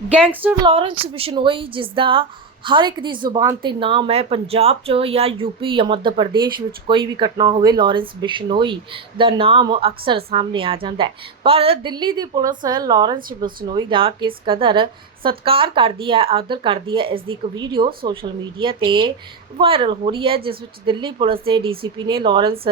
Gangster Lawrence Bishnoi ਜਿਸ ਦਾ ਹਰ ਇੱਕ ਦੀ ਜ਼ੁਬਾਨ ਤੇ ਨਾਮ ਹੈ। ਪੰਜਾਬ 'ਚ ਜਾਂ ਯੂਪੀ ਜਾਂ ਮੱਧ ਪ੍ਰਦੇਸ਼ ਵਿੱਚ ਕੋਈ ਵੀ ਘਟਨਾ ਹੋਵੇ, ਲਾਰੈਂਸ ਬਿਸ਼ਨੋਈ ਦਾ ਨਾਮ ਅਕਸਰ ਸਾਹਮਣੇ ਆ ਜਾਂਦਾ ਹੈ। ਪਰ ਦਿੱਲੀ ਦੀ ਪੁਲਿਸ ਲਾਰੈਂਸ ਬਿਸ਼ਨੋਈ ਦਾ ਕਿਸ ਕਦਰ ਸਤਿਕਾਰ ਕਰਦੀ ਹੈ, ਆਦਰ ਕਰਦੀ ਹੈ, ਇਸ ਦੀ ਇੱਕ ਵੀਡੀਓ ਸੋਸ਼ਲ ਮੀਡੀਆ ਤੇ ਵਾਇਰਲ ਹੋ ਰਹੀ ਹੈ, ਜਿਸ ਵਿੱਚ ਦਿੱਲੀ ਪੁਲਿਸ ਦੇ ਡੀਸੀਪੀ ਨੇ ਲਾਰੈਂਸ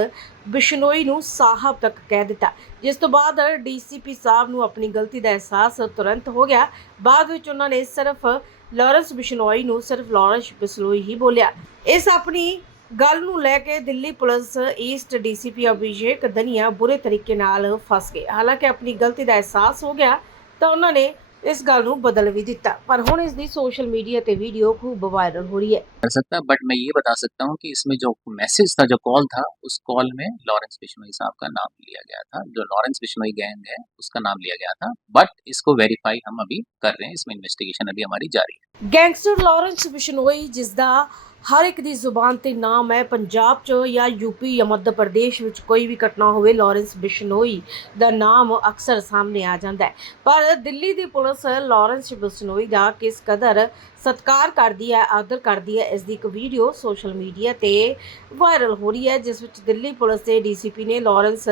ਬਿਸ਼ਨੋਈ ਨੂੰ ਸਾਹਿਬ ਤੱਕ ਕਹਿ ਦਿੱਤਾ। ਜਿਸ ਤੋਂ ਬਾਅਦ ਡੀਸੀਪੀ ਸਾਹਿਬ ਨੂੰ ਆਪਣੀ ਗਲਤੀ ਦਾ ਅਹਿਸਾਸ ਤੁਰੰਤ ਹੋ ਗਿਆ। ਬਾਅਦ ਵਿੱਚ ਉਹਨਾਂ ਨੇ ਸਿਰਫ ਲਾਰੈਂਸ ਬਿਸ਼ਨੋਈ ਨੂੰ ਸਿਰਫ ਲਾਰੈਂਸ ਬਿਸ਼ਨੋਈ ਹੀ ਬੋਲਿਆ ਇਸ ਆਪਣੀ ਗੱਲ ਨੂੰ ਲੈ ਕੇ Delhi police east DCP Abhishek Dhania ਬੁਰੇ ਤਰੀਕੇ ਨਾਲ ਫਸ ਗਏ ਹਾਲਾਂਕਿ ਆਪਣੀ ਗਲਤੀ ਦਾ ਅਹਿਸਾਸ ਹੋ ਗਿਆ ਤਾਂ ਉਹਨਾਂ ਨੇ ਇਸ ਗੱਲ ਨੂੰ ਬਦਲ ਵੀ ਦਿੱਤਾ ਪਰ ਹੁਣ ਇਸ ਦੀ ਸੋਸ਼ਲ ਮੀਡੀਆ ਤੇ ਵੀਡੀਓ ਖੂਬ ਵਾਇਰਲ ਹੋ ਰਹੀ ਹੈ कर सकता बट मैं ये बता सकता हूँ कि इसमें जो मैसेज था जो कॉल था उस कॉल में लॉरेंस बिश्नोई साहब का नाम लिया गया था जो लॉरेंस बिश्नोई गैंग है उसका नाम लिया गया था बट इसको वेरीफाई हम अभी कर रहे हैं इसमें इन्वेस्टिगेशन अभी हमारी जारी है ਗੈਂਗਸਟਰ ਲਾਰੈਂਸ ਬਿਸ਼ਨੋਈ ਜਿਸ ਦਾ ਹਰ ਇੱਕ ਦੀ ਜ਼ੁਬਾਨ ਤੇ ਨਾਮ ਹੈ, ਪੰਜਾਬ 'ਚ ਜਾਂ ਯੂਪੀ ਜਾਂ ਮੱਧ ਪ੍ਰਦੇਸ਼ ਵਿੱਚ ਕੋਈ ਵੀ ਘਟਨਾ ਹੋਵੇ, ਲਾਰੈਂਸ ਬਿਸ਼ਨੋਈ ਦਾ ਨਾਮ ਅਕਸਰ ਸਾਹਮਣੇ ਆ ਜਾਂਦਾ ਹੈ। ਪਰ ਦਿੱਲੀ ਦੀ ਪੁਲਿਸ ਲਾਰੈਂਸ ਬਿਸ਼ਨੋਈ ਦਾ ਕਿਸ ਕਦਰ ਸਤਿਕਾਰ ਕਰਦੀ ਹੈ, ਆਦਰ ਕਰਦੀ ਹੈ, ਇਸ ਦੀ ਇੱਕ ਵੀਡੀਓ ਸੋਸ਼ਲ ਮੀਡੀਆ ਤੇ ਵਾਇਰਲ ਹੋ ਰਹੀ ਹੈ, ਜਿਸ ਵਿੱਚ ਦਿੱਲੀ ਪੁਲਿਸ ਦੇ ਡੀਸੀਪੀ ਨੇ ਲਾਰੈਂਸ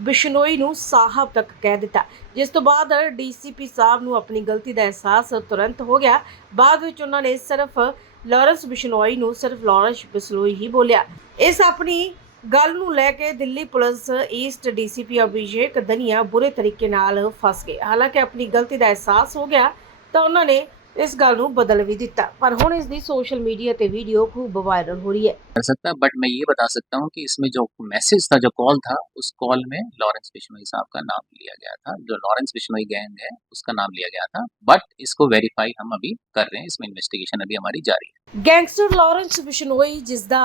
ਬਿਸ਼ਨੋਈ ਨੂੰ ਸਾਹਿਬ ਤੱਕ ਕਹਿ ਦਿੱਤਾ। ਜਿਸ ਤੋਂ ਬਾਅਦ ਡੀਸੀਪੀ ਸਾਹਿਬ ਨੂੰ ਆਪਣੀ ਗਲਤੀ ਦਾ ਅਹਿਸਾਸ ਤੁਰੰਤ ਹੋ ਗਿਆ। ਬਾਅਦ ਵਿੱਚ ਉਹਨਾਂ ਨੇ ਸਿਰਫ ਲਾਰੈਂਸ ਬਿਸ਼ਨੋਈ ਨੂੰ ਸਿਰਫ ਲਾਰੈਂਸ ਬਿਸ਼ਨੋਈ ਹੀ ਬੋਲਿਆ। ਇਸ ਆਪਣੀ ਗੱਲ ਨੂੰ ਲੈ ਕੇ Delhi police east DCP Abhishek Dhania ਬੁਰੇ ਤਰੀਕੇ ਨਾਲ ਫਸ ਗਏ। ਹਾਲਾਂਕਿ ਆਪਣੀ ਗਲਤੀ ਦਾ ਅਹਿਸਾਸ ਹੋ ਗਿਆ ਤਾਂ ਉਹਨਾਂ ਨੇ ਇਸ ਗੱਲ ਨੂੰ ਬਦਲ ਵੀ ਦਿੱਤਾ ਪਰ ਹੁਣ ਇਸ ਦੀ ਸੋਸ਼ਲ ਮੀਡੀਆ ਤੇ ਵੀਡੀਓ ਖੂਬ ਵਾਇਰਲ ਹੋ ਰਹੀ ਹੈ कर सकता बट मैं ये बता सकता हूँ कि इसमें जो मैसेज था जो कॉल था उस कॉल में लॉरेंस बिश्नोई साहब का नाम लिया गया था जो लॉरेंस बिश्नोई गैंग है उसका नाम लिया गया था बट इसको वेरीफाई हम अभी कर रहे हैं इसमें इन्वेस्टिगेशन अभी हमारी जारी है ਗੈਂਗਸਟਰ ਲਾਰੈਂਸ ਬਿਸ਼ਨੋਈ ਜਿਸ ਦਾ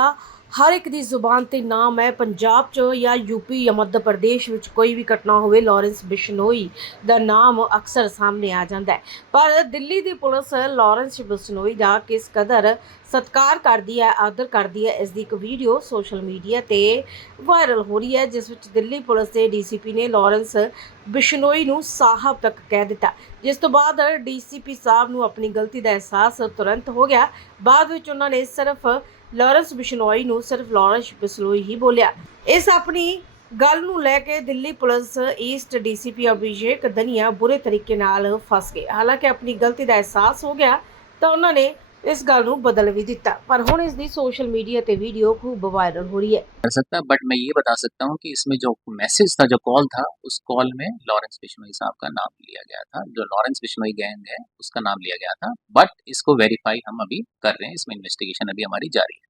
ਹਰ ਇੱਕ ਦੀ ਜ਼ੁਬਾਨ ਤੇ ਨਾਮ ਹੈ। ਪੰਜਾਬ 'ਚ ਜਾਂ ਯੂਪੀ ਜਾਂ ਮੱਧ ਪ੍ਰਦੇਸ਼ ਵਿੱਚ ਕੋਈ ਵੀ ਘਟਨਾ ਹੋਵੇ, ਲਾਰੈਂਸ ਬਿਸ਼ਨੋਈ ਦਾ ਨਾਮ ਅਕਸਰ ਸਾਹਮਣੇ ਆ ਜਾਂਦਾ ਹੈ। ਪਰ ਦਿੱਲੀ ਦੀ ਪੁਲਿਸ ਲਾਰੈਂਸ ਬਿਸ਼ਨੋਈ ਦਾ ਕਿਸ ਕਦਰ ਸਤਿਕਾਰ ਕਰਦੀ ਹੈ, ਆਦਰ ਕਰਦੀ ਹੈ, ਇਸ ਦੀ ਇੱਕ ਵੀਡੀਓ ਸੋਸ਼ਲ ਮੀਡੀਆ ਤੇ ਵਾਇਰਲ ਹੋ ਰਹੀ ਹੈ, ਜਿਸ ਵਿੱਚ ਦਿੱਲੀ ਪੁਲਿਸ ਦੇ ਡੀਸੀਪੀ ਨੇ ਲਾਰੈਂਸ ਬਿਸ਼ਨੋਈ ਨੂੰ ਸਾਹਿਬ ਤੱਕ ਕਹਿ ਦਿੱਤਾ। ਜਿਸ ਤੋਂ ਬਾਅਦ ਡੀਸੀਪੀ ਸਾਹਿਬ ਨੂੰ ਆਪਣੀ ਗਲਤੀ ਦਾ ਅਹਿਸਾਸ ਤੁਰੰਤ ਹੋ ਗਿਆ। ਬਾਅਦ ਵਿੱਚ ਉਹਨਾਂ ਨੇ ਸਿਰਫ ਲਾਰੈਂਸ ਬਿਸ਼ਨੋਈ ਨੂੰ ਸਿਰਫ ਲਾਰੈਂਸ ਬਿਸ਼ਨੋਈ ਹੀ ਬੋਲਿਆ। ਇਸ ਆਪਣੀ ਗੱਲ ਨੂੰ ਲੈ ਕੇ Delhi police east DCP Abhishek Dhania ਬੁਰੇ ਤਰੀਕੇ ਨਾਲ ਫਸ ਗਏ। ਹਾਲਾਂਕਿ ਆਪਣੀ ਗਲਤੀ ਦਾ ਅਹਿਸਾਸ ਹੋ ਗਿਆ ਤਾਂ ਉਹਨਾਂ ਨੇ ਇਸ ਗੱਲ ਨੂੰ ਬਦਲ ਵੀ ਦਿੱਤਾ ਪਰ ਹੁਣ ਇਸ ਦੀ ਸੋਸ਼ਲ ਮੀਡੀਆ ਤੇ ਵੀਡੀਓ ਖੂਬ ਵਾਇਰਲ ਹੋ ਰਹੀ ਹੈ कर सकता बट मैं ये बता सकता हूँ कि इसमें जो मैसेज था जो कॉल था उस कॉल में लॉरेंस बिश्नोई साहब का नाम लिया गया था जो लॉरेंस बिश्नोई गैंग है उसका नाम लिया गया था बट इसको वेरीफाई हम अभी कर रहे हैं इसमें इन्वेस्टिगेशन अभी हमारी जारी है